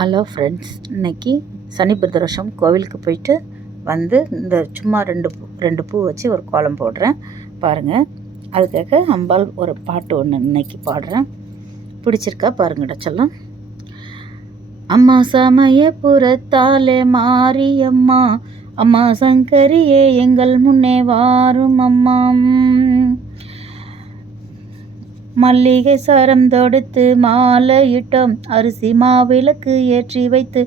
Hello friends, இன்றைக்கி சனி பிரதோஷம் கோவிலுக்கு போயிட்டு வந்து இந்த சும்மா ரெண்டு பூ வச்சு ஒரு கோலம் போடுறேன் பாருங்கள். அதுக்காக அம்பாள் ஒரு பாட்டு ஒன்று இன்னைக்கு பாடுறேன். பிடிச்சிருக்கா பாருங்கடா சொல்லும். அம்மா சமயபுரத்தாலே மாரியம்மா, அம்மா சங்கரியே எங்கள் முன்னே வாரும் அம்மா. மல்லிகை சரம் தொடுத்து மாலையிட்டோம், அரிசி மாவிளக்கு ஏற்றி வைத்து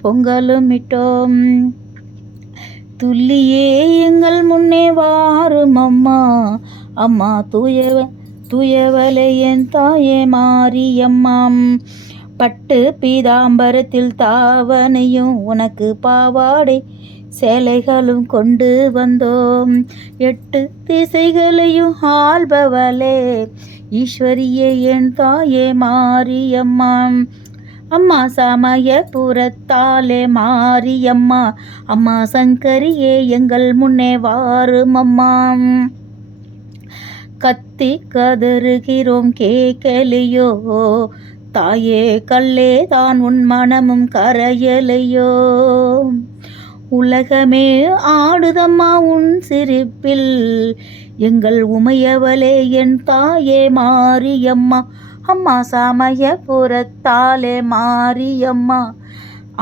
பொங்கலும் இட்டோம். துள்ளியே எங்கள் முன்னே வாரும் அம்மா, அம்மா தூயவளே என் தாயே மாரியம்மா. பட்டு பீதாம்பரத்தில் தாவனையும் உனக்கு பாவாடை சேலைகளும் கொண்டு வந்தோம். 8 திசைகளையும் ஆள்பவளே ஈஸ்வரியே என் தாயே மாரியம்மா. அம்மா சமயபுரத்தாலே மாரியம்மா, அம்மா சங்கரியே எங்கள் முன்னே வாரும் அம்மா. கத்தி கதறுகிறோம் கேட்கலையோ தாயே, கல்லே தான் உன் மனமும் கரையலையோ. உலகமே ஆடுதம்மா உன் சிரிப்பில், எங்கள் உமையவளே என் தாயே மாரியம்மா. அம்மா சமயபுரத்தாலே மாரியம்மா,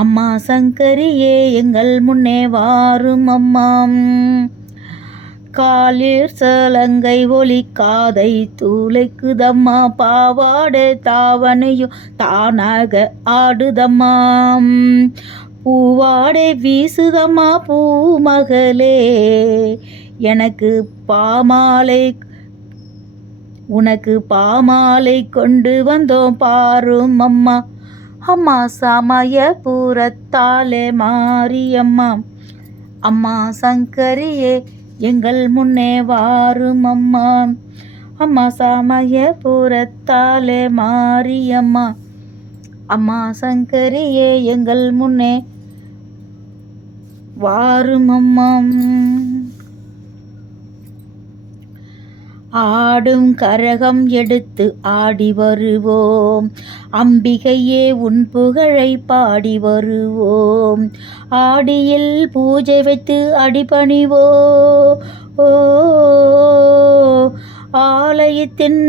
அம்மா சங்கரியே எங்கள் முன்னே வாரும் அம்மா. காலில் சலங்கை ஒலி காதை தூளைக்குதம்மா, பாவாடை தாவனையும் தானாக ஆடுதம்மா. பூவாடை வீசுதம்மா பூமகளே, எனக்கு உனக்கு பாமாலை கொண்டு வந்தோம் பாரும் அம்மா. அம்மா சமயபுரத்தாலே மாரியம்மா, அம்மா சங்கரியே எங்கள் முன்னே வாரும் அம்மா. அம்மா சமயபுரத்தாலே மாரியம்மா, அம்மா சங்கரியே எங்கள் முன்னே வாரும் அம்மா. ஆடும் கரகம் எடுத்து ஆடி வருவோம், அம்பிகையே உன் புகழை பாடி வருவோம். ஆடியில் பூஜை வைத்து அடிபணிவோ, ஆலயத்தின்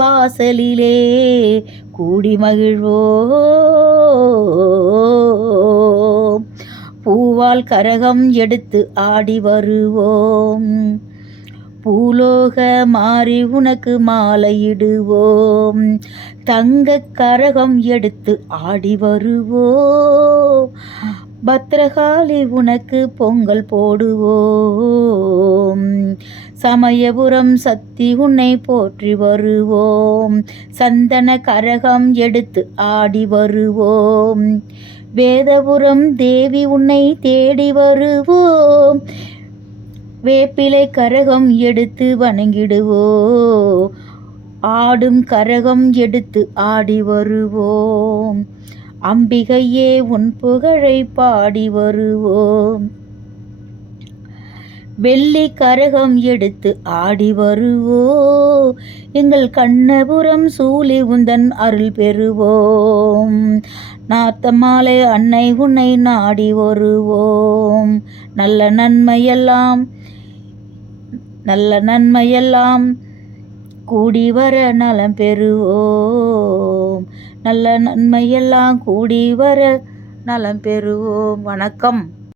வாசலிலே கூடி மகிழ்வோ. பூவால் கரகம் எடுத்து ஆடி வருவோம், பூலோக மாறி உனக்கு மாலையிடுவோம். தங்க கரகம் எடுத்து ஆடி வருவோம், பத்ரகாளி உனக்கு பொங்கல் போடுவோம். சமயபுரம் சக்தி உன்னை போற்றி வருவோம், சந்தன கரகம் எடுத்து ஆடி வருவோம். வேதபுரம் தேவி உன்னை தேடி வருவோம், வேப்பிலை கரகம் எடுத்து வணங்கிடுவோம். ஆடும் கரகம் எடுத்து ஆடி வருவோம், அம்பிகையே உன் புகழை பாடி வருவோம். வெள்ளி கரகம் எடுத்து ஆடி வருவோம், எங்கள் கண்ணபுரம் சூழி உந்தன் அருள் பெறுவோம். நாத்தமாலை அன்னை உன்னை நாடி வருவோம், நல்ல நன்மையெல்லாம் கூடி வர நலம் பெறுவோம். நல்ல நன்மையெல்லாம் கூடி வர நலம் பெறுவோம். வணக்கம்.